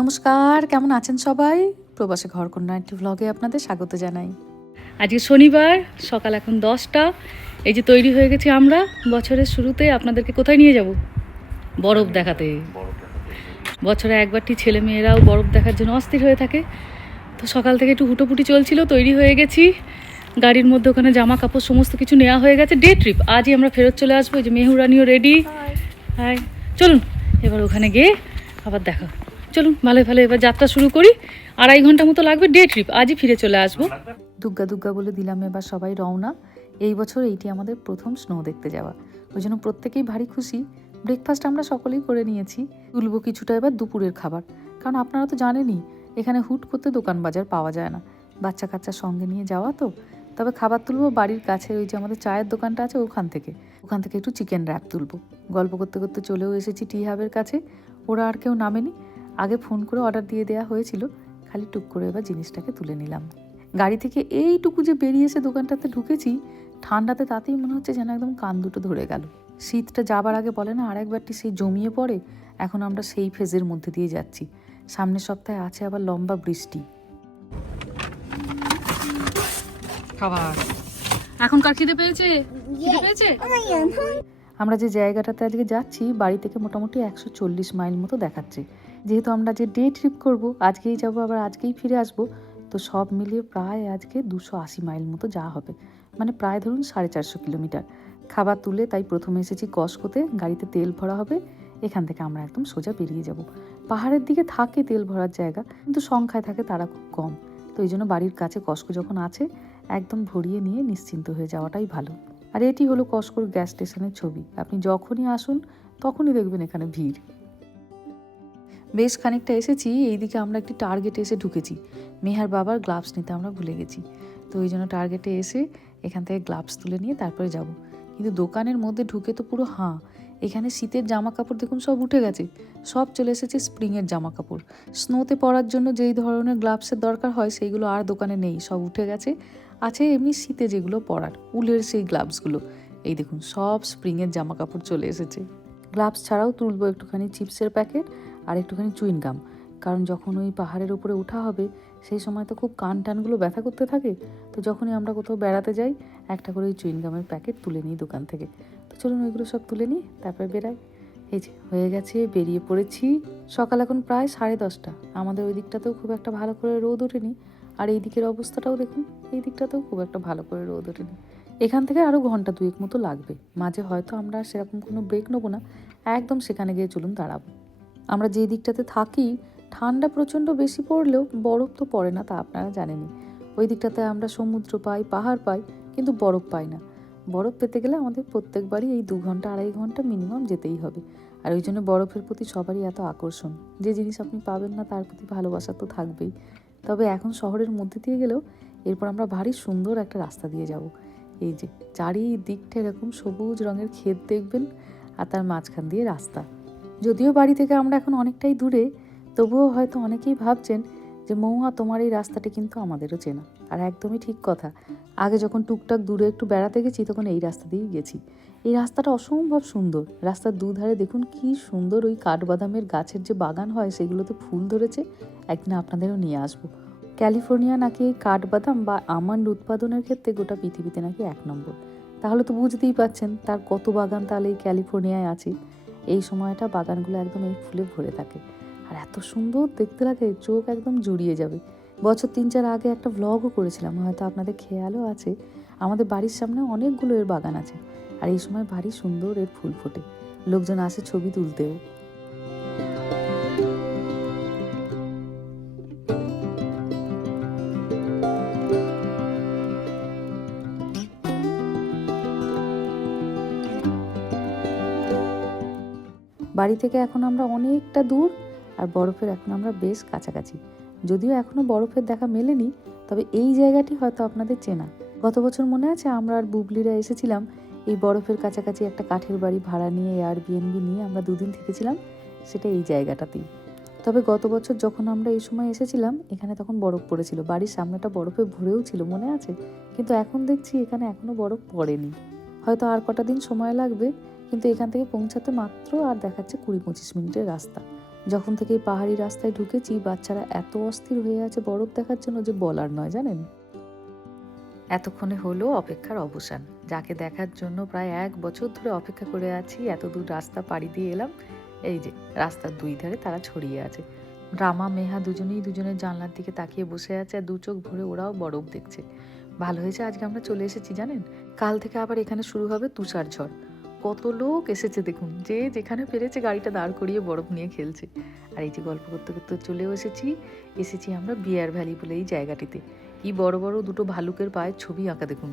নমস্কার, কেমন আছেন সবাই? প্রবাসী ঘরকন্যা একটি ভ্লগে আপনাদের স্বাগত জানাই। আজকে শনিবার, সকাল এখন 10টা। এই যে তৈরি হয়ে গেছি আমরা। বছরের শুরুতে আপনাদেরকে কোথায় নিয়ে যাব? বরফ দেখাতে। বছরে একবারটি ছেলে মেয়েরাও বরফ দেখার জন্য অস্থির হয়ে থাকে। তো সকাল থেকে একটু হুটোপুটি চলছিল, তৈরি হয়ে গেছি। গাড়ির মধ্যে ওখানে জামা কাপড় সমস্ত কিছু নেওয়া হয়ে গেছে। ডে ট্রিপ, আজই আমরা ফেরত চলে আসবো। এই যে মেহুরানিও রেডি। হাই, চলুন এবার ওখানে গিয়ে আবার দেখা। চলুন ভালো ভালো এবার যাত্রা শুরু করি। 2.5 ঘন্টা মতো লাগবে। ডে ট্রিপ, আজই ফিরে চলে আসবো। দুগ্গা দুগ্গা বলে দিলাম এবার সবাই রওনা। এই বছর এইটি আমাদের প্রথম স্নো দেখতে যাওয়া, ওই জন্য প্রত্যেকেই ভারী খুশি। ব্রেকফাস্ট আমরা সকলেই করে নিয়েছি। তুলবো কিছুটা এবার দুপুরের খাবার, কারণ আপনারা তো জানেনই এখানে হুট করতে দোকান বাজার পাওয়া যায় না, বাচ্চা কাচ্চার সঙ্গে নিয়ে যাওয়া তো। তবে খাবার তুলবো বাড়ির কাছে, ওই যে আমাদের চায়ের দোকানটা আছে ওখান থেকে একটু চিকেন র্যাপ তুলবো। গল্প করতে করতে চলেও এসেছি টি হাবের কাছে। ওরা আর কেউ নামেনি, আগে ফোন করে অর্ডার দিয়ে দেওয়া হয়েছিল, খালি টুক করে এবার জিনিসটাকে তুলে নিলাম। গাড়ি থেকে এইটুকু যে বেরিয়ে এসে দোকানটাতে ঢুকেছি, ঠান্ডাতে তাতেই মনে হচ্ছে যেন একদম কান দুটো ধরে গেল। শীতটা যাবার আগে বলে না আর একবারটি সেই জমিয়ে পড়ে, এখন আমরা সেই ফেজের মধ্যে দিয়ে যাচ্ছি। সামনের সপ্তাহে আছে আবার লম্বা বৃষ্টি। খাবার এখনকার খিদে পেয়েছে? আমরা যে জায়গাটাতে আজকে যাচ্ছি বাড়ি থেকে মোটামুটি 140 মাইল মতো দেখাচ্ছে। যেহেতু আমরা যে ডে ট্রিপ করব, আজকেই যাব আবার আজকেই ফিরে আসব, তো সব মিলিয়ে প্রায় আজকে 280 মাইল মতো যাওয়া হবে, মানে প্রায় ধরুন 450 কিলোমিটার। খাবার তুলে তাই প্রথমে এসেছি কসকোতে, গাড়িতে তেল ভরা হবে। এখান থেকে আমরা একদম সোজা বেরিয়ে যাব। পাহাড়ের দিকে থাকে তেল ভরার জায়গা, কিন্তু সংখ্যায় থাকে তারা খুব কম, তো এই জন্য বাড়ির কাছে কসকো যখন আছে একদম ভরিয়ে নিয়ে নিশ্চিন্ত হয়ে যাওয়াটাই ভালো। আর এটি হলো কসকোর গ্যাস স্টেশনের ছবি। আপনি যখনই আসুন তখনই দেখবেন এখানে ভিড়। বেশ খানিকটা এসেছি, এইদিকে আমরা একটি টার্গেটে এসে ঢুকেছি। মেহার বাবার গ্লাভস নিতে আমরা ভুলে গেছি, তো ওই জন্য টার্গেটে এসে এখান থেকে গ্লাভস তুলে নিয়ে তারপরে যাব। কিন্তু দোকানের মধ্যে ঢুকে তো পুরো এখানে শীতের জামা কাপড় দেখুন সব উঠে গেছে, সব চলে এসেছে স্প্রিংয়ের জামা কাপড়। স্নোতে পরার জন্য যেই ধরনের গ্লাভসের দরকার হয় সেইগুলো আর দোকানে নেই, সব উঠে গেছে। আছে এমনি শীতে যেগুলো পরার উলের সেই গ্লাভসগুলো, এই দেখুন সব স্প্রিংয়ের জামা কাপড় চলে এসেছে। গ্লাভস ছাড়াও তুলবো একটুখানি চিপসের প্যাকেট আর একটুখানি চুইং গাম, কারণ যখন ওই পাহাড়ের উপরে ওঠা হবে সেই সময় তো খুব কান টানগুলো ব্যথা করতে থাকে, তো যখনই আমরা কোথাও বেড়াতে যাই একটা করে ওই চুইং গামের প্যাকেট তুলে নিই দোকান থেকে। তো চলুন ওইগুলো সব তুলে নিই তারপরে বেরাই। এই যে হয়ে গেছে, বেরিয়ে পড়েছি। সকাল এখন প্রায় 10:30। আমাদের ওই দিকটাতেও খুব একটা ভালো করে রোদ ওঠেনি, আর এই দিকের অবস্থাটাও দেখুন, এই দিকটাতেও খুব একটা ভালো করে রোদ ওঠেনি। এখান থেকে আরও ঘন্টা দুয়েক মতো লাগবে। মাঝে হয়তো আমরা সেরকম কোনো ব্রেক নেবো না, একদম সেখানে গিয়ে চলুন দাঁড়াবো। আমরা যে দিকটাতে থাকি ঠান্ডা প্রচণ্ড বেশি পড়লেও বরফ তো পড়ে না, তা আপনারা জানেনই। ওই দিকটাতে আমরা সমুদ্র পাই, পাহাড় পাই, কিন্তু বরফ পাই না। বরফ পেতে গেলে আমাদের প্রত্যেকবারই এই 2 ঘন্টা 2.5 ঘন্টা মিনিমাম যেতেই হবে। আর ওই জন্য বরফের প্রতি সবারই এত আকর্ষণ। যে জিনিস আপনি পাবেন না তার প্রতি ভালোবাসা তো থাকবেই। তবে এখন শহরের মধ্যে দিয়ে গেলেও এরপর আমরা ভারী সুন্দর একটা রাস্তা দিয়ে যাব। এই যে চারিদিকটা এরকম সবুজ রঙের ক্ষেত দেখবেন, আর তার মাঝখান দিয়ে রাস্তা। যদিও বাড়ি থেকে আমরা এখন অনেকটাই দূরে, তবুও হয়তো অনেকেই ভাবছেন যে মৌয়া তোমার এই রাস্তাটি কিন্তু আমাদেরও চেনা। আর একদমই ঠিক কথা, আগে যখন টুকটাক দূরে একটু বেড়াতে গেছি তখন এই রাস্তা দিয়েই গেছি। এই রাস্তাটা অসম্ভব সুন্দর। রাস্তার দুধারে দেখুন কি সুন্দর ওই কাঠবাদামের গাছের যে বাগান হয় সেগুলোতে ফুল ধরেছে। একদিন আপনাদেরও নিয়ে আসবো। ক্যালিফোর্নিয়া নাকি এই কাঠবাদাম বা আমন্ড উৎপাদনের ক্ষেত্রে গোটা পৃথিবীতে নাকি 1 নম্বর। তাহলে তো বুঝতেই পাচ্ছেন তার কত বাগান তাহলে এই ক্যালিফোর্নিয়ায় আছে। এই সময়টা বাগানগুলো একদম এই ফুলে ভরে থাকে, আর এত সুন্দর দেখতে লাগে, চোখ একদম জুড়িয়ে যাবে। বছর 3-4 আগে একটা ভ্লগও করেছিলাম, হয়তো আপনাদের খেয়ালও আছে। আমাদের বাড়ির সামনে অনেকগুলো এর বাগান আছে, আর এই সময় ভারী সুন্দর এর ফুল ফোটে, লোকজন আসে ছবি তুলতেও। বাড়ি থেকে এখন আমরা অনেকটা দূর, আর বরফের এখন আমরা বেশ কাছাকাছি। যদিও এখনও বরফের দেখা মেলেনি, তবে এই জায়গাটি হয়তো আপনাদের চেনা। গত বছর মনে আছে আমরা আর বুবলিরা এসেছিলাম এই বরফের কাছাকাছি একটা কাঠের বাড়ি ভাড়া নিয়ে, এয়ারবিএনবি নিয়ে আমরা 2 দিন থেকেছিলাম, সেটা এই জায়গাটাতেই। তবে গত বছর যখন আমরা এই সময় এসেছিলাম এখানে তখন বরফ পড়েছিল, বাড়ির সামনেটা বরফে ভরেও ছিল মনে আছে, কিন্তু এখন দেখছি এখানে এখনো বরফ পড়েনি। হয়তো আর কটা দিন সময় লাগবে, কিন্তু এখান থেকে পৌঁছাতে মাত্র আর দেখাচ্ছে 20-25 মিনিটের রাস্তা। যখন থেকে এই পাহাড়ি রাস্তায় ঢুকেছি বাচ্চারা এত অস্থির হয়ে আছে বরফ দেখার জন্য যে বলার নয়, জানেন। এতক্ষণে হলো অপেক্ষার অবসান। যাকে দেখার জন্য প্রায় 1 বছর ধরে অপেক্ষা করে আছি, এত দূর রাস্তা পাড়ি দিয়ে এলাম। এই যে রাস্তার 2 ধারে তারা ছড়িয়ে আছে। রামা মেহা দুজনেই দুজনের জানলার দিকে তাকিয়ে বসে আছে, আর 2 চোখ ভরে ওরাও বরফ দেখছে। ভালো হয়েছে আজকে আমরা চলে এসেছি, জানেন। কাল থেকে আবার এখানে শুরু হবে তুষার ঝড়। কত লোক এসেছে দেখুন, যে যেখানে পেরেছে গাড়িটা দাঁড় করিয়ে বরফ নিয়ে খেলছে। আর এই যে গল্প করতে করতে চলেও এসেছি আমরা বিয়ার ভ্যালি বলে এই জায়গাটিতে। কি বড় বড় 2টো ভালুকের পায়ের ছবি আঁকা দেখুন।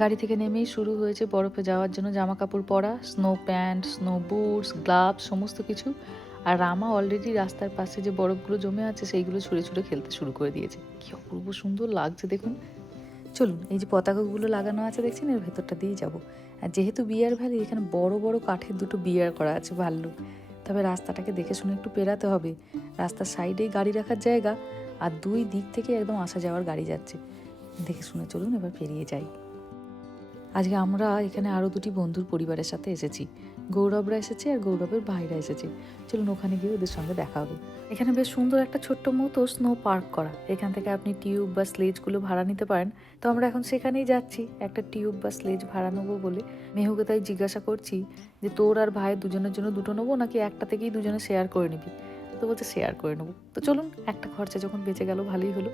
গাড়ি থেকে নেমেই শুরু হয়েছে বরফে যাওয়ার জন্য জামা কাপড় পরা, snow pant, snow boots, gloves, সমস্ত কিছু। আর রামা অলরেডি রাস্তার পাশে যে বরফগুলো জমে আছে সেইগুলো ছুঁড়ে ছুঁড়ে খেলতে শুরু করে দিয়েছে। কি অপূর্ব সুন্দর লাগছে দেখুন। চলুন, এই যে পতাকাগুলো লাগানো আছে দেখছেন, এর ভেতরটা দিয়ে যাব। আর যেহেতু বিয়ার ভ্যালি, এখানে বড় বড় কাঠের 2টো বিয়ার করা আছে ভাল্লুক। তবে রাস্তাটাকে দেখে শুনে একটু পেরাতে হবে। রাস্তার সাইডেই গাড়ি রাখার জায়গা, আর 2 দিক থেকে একদম আসা যাওয়ার গাড়ি যাচ্ছে। দেখে শুনে চলুন এবার পেরিয়ে যাই। আজকে আমরা এখানে আরও 2টি বন্ধুর পরিবারের সাথে এসেছি। গৌরবরা এসেছে আর গৌরবের ভাইরা এসেছে। চলুন ওখানে গিয়ে ওদের সঙ্গে দেখা হবে। এখানে বেশ সুন্দর একটা ছোট্ট মতো স্নো পার্ক করা। এখান থেকে আপনি টিউব বা স্লেজগুলো ভাড়া নিতে পারেন। তো আমরা এখন সেখানেই যাচ্ছি একটা টিউব বা স্লেজ ভাড়া নেবো বলে। মেহুকে তাই জিজ্ঞাসা করছি যে তোর আর ভাই দুজনের জন্য 2টো নেবো নাকি একটা থেকেই দুজনে শেয়ার করে নিবি। তো বলছে শেয়ার করে নেবো। তো চলুন, একটা খরচা যখন বেঁচে গেল ভালোই হলো।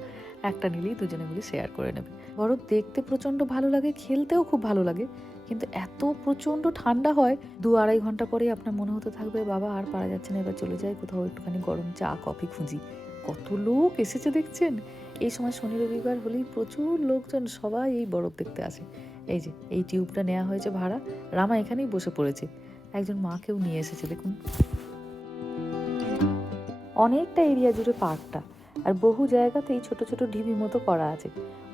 একটা নিলেই দুজনে মিলে শেয়ার করে নেবে। বরফ দেখতে প্রচণ্ড ভালো লাগে, খেলতেও খুব ভালো লাগে, কিন্তু এত প্রচণ্ড ঠান্ডা হয় 2-2.5 ঘন্টা পরেই আপনার মনে হতে থাকবে বাবা আর পারা যাচ্ছে না, এবার চলে যাই কোথাও, একটুখানি গরম চা কফি খুঁজি। কত লোক এসেছে দেখছেন। এই সময় শনি রবিবার হলেই প্রচুর লোকজন, সবাই এই বরফ দেখতে আসে। এই যে এই টিউবটা নেওয়া হয়েছে ভাড়া। রামা এখানেই বসে পড়েছে, একজন মাকেও নিয়ে এসেছে দেখুন। অনেকটা এরিয়া জুড়ে পার্কটা, আর বহু জায়গাতেই ছোট ছোট ঢিবি মতো করা আছে।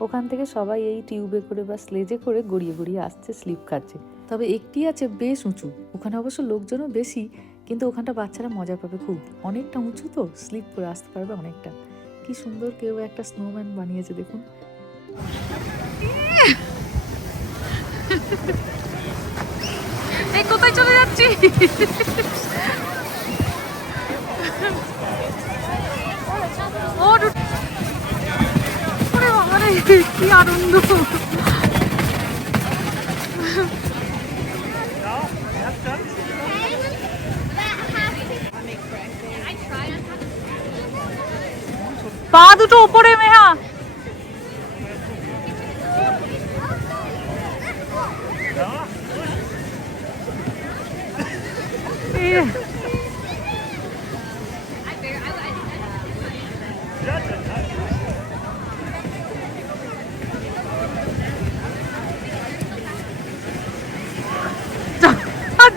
ওখান থেকে সবাই এই টিউবে করে বা স্লেজে করে গড়িয়ে গড়িয়ে আসছে, স্লিপ খাচ্ছে। তবে একটি আছে বেশ উঁচু, ওখানে অবশ্য লোকজনও বেশি, কিন্তু ওখানটা বাচ্চারা মজা পাবে খুব। অনেকটা উঁচু তো, স্লিপ করে আসতে পারবে অনেকটা। কি সুন্দর কেউ একটা স্নোম্যান বানিয়েছে দেখুন। এই কোথায় চলে যাচ্ছি? কি আনন্দ। পা 2টো উপরে মেহা।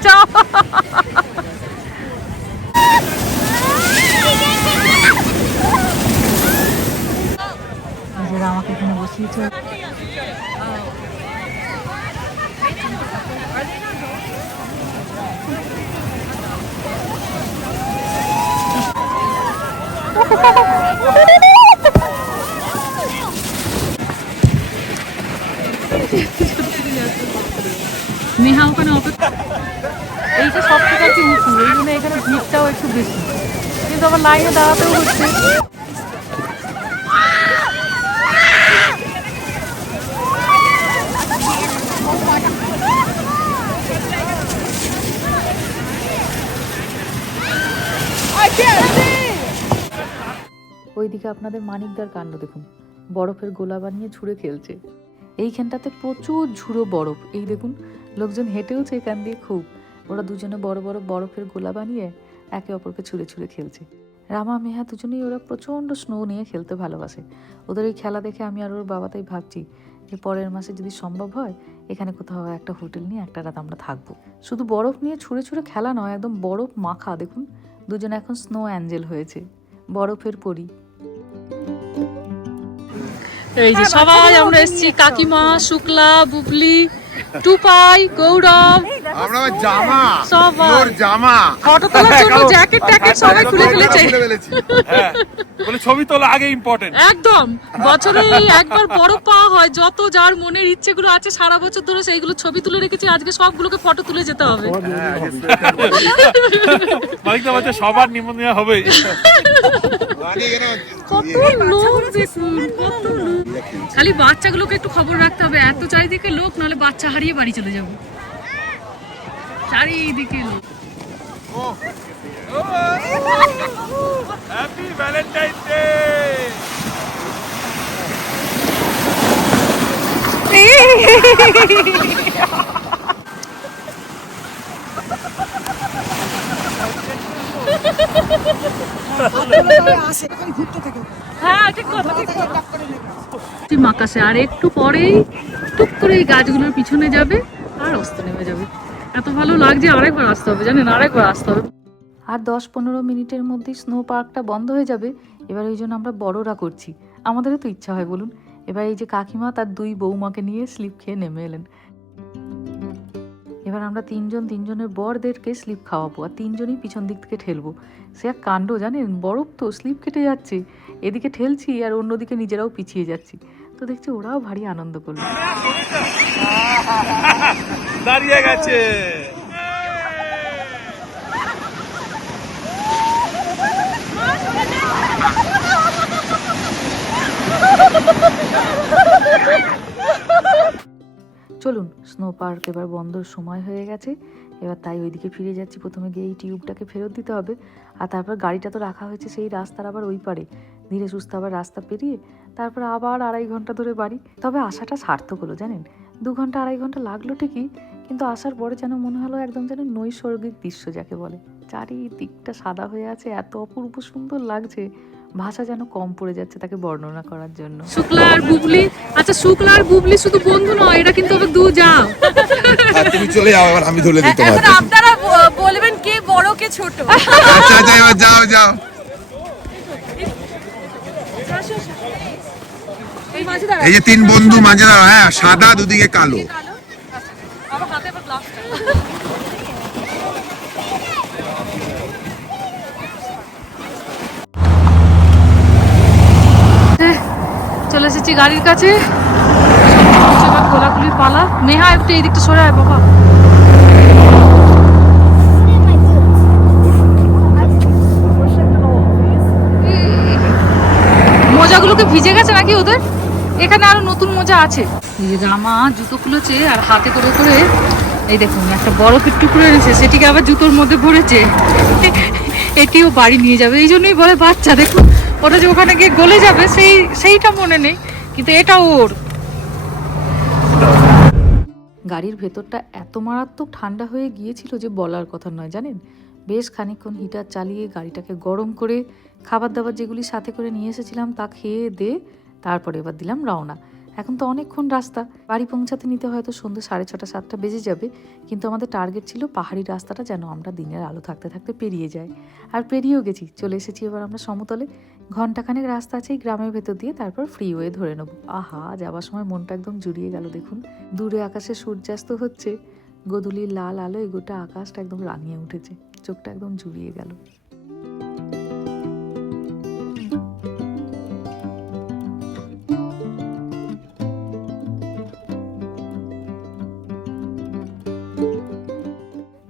যাও। আমাকে এখানে বসিয়েছে। নেহা ওখানে অপেক্ষা। এইটা সব থেকে আর কি উঁচু, এই জন্য এখানে ভিড়টাও একটু বেশি, কিন্তু আমার লাইনে দাঁড়াতেও হচ্ছে। ওইদিকে আপনাদের মানিকদার কাণ্ড দেখুন, বরফের গোলা বানিয়ে ছুঁড়ে খেলছে। এইখানটাতে প্রচুর ঝুড়ো বরফ, এই দেখুন লোকজন হেঁটেওছে এখান দিয়ে খুব। ওরা দুজনে বড় বড় বরফের গোলা বানিয়ে একে অপরকে ছুঁড়ে ছুঁড়ে খেলছে। রামা মেহা দুজনেই ওরা প্রচণ্ড স্নো নিয়ে খেলতে ভালোবাসে। ওদের এই খেলা দেখে আমি আর ওর বাবা তাই ভাবছি যে পরের মাসে যদি সম্ভব হয় এখানে কোথাও একটা হোটেল নিয়ে একটা রাত আমরা থাকবো। শুধু বরফ নিয়ে ছুঁড়ে ছুঁড়ে খেলা নয়, একদম বরফ মাখা। দেখুন দুজনে এখন স্নো অ্যাঞ্জেল হয়েছে, বরফের পরী। এই যে সবাই আমরা এসেছি, কাকিমা, শুক্লা, বুবলি, টুপাই, গৌরব, আমরা জামা সবাই। ওর জামা ফটো তোলার জন্য জ্যাকেট ট্যাকেট সবাই খুলে ফেলেছে। হ্যাঁ বলে ছবি তোলা আগে ইম্পর্টেন্ট। একদম বছরে একবার বরফ পাওয়া হয়, যত যার মনের ইচ্ছেগুলো আছে সারা বছর ধরে সেইগুলো ছবি তুলে রেখেছি, আজকে সবগুলোকে ফটো তুলে যেতে হবে। মালিকটা বলছে সবার নিমন্ত্রণ হবে। কত লোক দেখুন, কত লোক। খালি বাচ্চাগুলোকে একটু খবর রাখতে হবে, এত চারিদিকে লোক, নাহলে বাচ্চা হারিয়ে বাড়ি চলে যাবো। চারিদিকে লোক। Happy Valentine day. হ্যাঁ ঠিক কথা, ঠিক কথা। মাকাসে আর একটু পরেই টুক করে এই গাছগুলোর পিছনে যাবে আর অস্ত নেমে যাবে। এত ভালো লাগছে, আরেকবার আসতে হবে জানেন, আরেকবার আসতে হবে। আর 10-15 মিনিটের মধ্যেই স্নো পার্কটা বন্ধ হয়ে যাবে। এবার ওই জন্য আমরা বড়রা করছি, আমাদেরও তো ইচ্ছা হয় বলুন। এবার এই যে কাকিমা তার 2 বৌমাকে নিয়ে স্লিপ খেয়ে নেমে এলেন। এবার আমরা তিনজনের বরদেরকে স্লিপ খাওয়াবো আর 3জনই পিছন দিক থেকে ঠেলবো। সে এক কাণ্ড জানেন, বরফ তো স্লিপ কেটে যাচ্ছে, এদিকে ঠেলছি আর অন্যদিকে নিজেরাও পিছিয়ে যাচ্ছি। তো দেখছি ওরাও ভারী আনন্দ করলো। দাঁড়িয়ে গেছে। চলুন, স্নো পার্ক এবার বন্ধর সময় হয়ে গেছে। এবার তাই ওইদিকে ফিরে যাচ্ছি। প্রথমে গিয়ে এই টিউবটাকে ফেরত দিতে হবে, আর তারপর গাড়িটা তো রাখা হয়েছে সেই রাস্তার আবার ওই পারে, ধীরে সুস্থ আবার রাস্তা পেরিয়ে তারপর আবার 2.5 ঘন্টা ধরে বাড়ি। তবে আসাটা সার্থক হলো জানেন, 2 ঘন্টা 2.5 ঘন্টা লাগলো ঠিকই, কিন্তু আসার পরে যেন মনে হলো একদম যেন নৈসর্গিক দৃশ্য যাকে বলে। চারিদিকটা সাদা হয়ে আছে, এত অপূর্ব সুন্দর লাগছে, ভাষা যেন কম পড়ে যাচ্ছে তাকে বর্ণনা করার জন্য। শুক্লা আর বুবলি, আচ্ছা শুক্লা আর বুবলি শুধু বন্ধু নয়, এটা কিন্তু আবার দু যাও। তুমি চলে যাও, এবার আমি ধরে দিই তোমার। এখন আপনারা বলবেন কে বড় কে ছোট। আচ্ছা আচ্ছা এবার যাও যাও। এই যে 3 বন্ধু মাঝে দাঁড়াও, হ্যাঁ সাদা দুদিকে কালো। আমার হাতে আবার গ্লাভসটা। চলে এসেছি গাড়ির কাছে, গোলাগুলির পালা। নেহা একটু এই দিকটা সরে আয় বাবা। মোজাগুলোকে ভিজে গেছে নাকি ওদের? এখানে আরো নতুন মোজা আছে। এই যে জামা জুতো খুলেছে আর হাতে করে করে এই দেখুন একটা বরফের টুকরো এনেছে, সেটিকে আবার জুতোর মধ্যে ভরেছে। এটিও বাড়ি নিয়ে যাবে, এই জন্যই বলে বাচ্চা। দেখুন ওটা যে ওখানে গিয়ে গলে যাবে সেইটা মনে নেই, কিন্তু এটা ওর। গাড়ির ভেতরটা এত মারাত্মক ঠান্ডা হয়ে গিয়েছিল যে বলার কথা নয় জানেন। বেশ খানিকক্ষণ হিটার চালিয়ে গাড়িটাকে গরম করে খাবার দাবার যেগুলি সাথে করে নিয়ে এসেছিলাম তা খেয়ে দিয়ে তারপরে এবার দিলাম রওনা। এখন তো অনেকক্ষণ রাস্তা, বাড়ি পৌঁছাতে নিতে হয়তো সন্ধ্যে 6:30-7টা বেজে যাবে, কিন্তু আমাদের টার্গেট ছিল পাহাড়ি রাস্তাটা যেন আমরা দিনের আলো থাকতে থাকতে পেরিয়ে যাই। আর পেরিয়েও গেছি, চলে এসেছি এবার আমরা সমতলে। ঘন্টাখানেক রাস্তা আছে এই গ্রামের ভেতর দিয়ে, তারপর ফ্রিওয়ে ধরে নেবো। আহা, যাবার সময় মনটা একদম জুড়িয়ে গেল। দেখুন দূরে আকাশে সূর্যাস্ত হচ্ছে, গোধূলির লাল আলোয় গোটা আকাশটা একদম রাঙিয়ে উঠেছে, চোখটা একদম জুড়িয়ে গেল।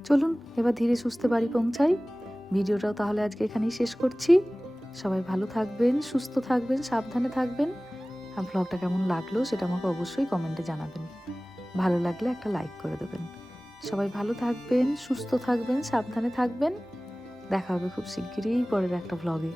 চলুন এবার ধীরে সুস্থে বাড়ি পৌঁছাই। ভিডিওটাও তাহলে আজকে এখানেই শেষ করছি। সবাই ভালো থাকবেন, সুস্থ থাকবেন, সাবধানে থাকবেন। আর ব্লগটা কেমন লাগলো সেটা আমাকে অবশ্যই কমেন্টে জানাবেন। ভালো লাগলে একটা লাইক করে দেবেন। সবাই ভালো থাকবেন, সুস্থ থাকবেন, সাবধানে থাকবেন। দেখা হবে খুব শিগগিরই পরের একটা ব্লগে।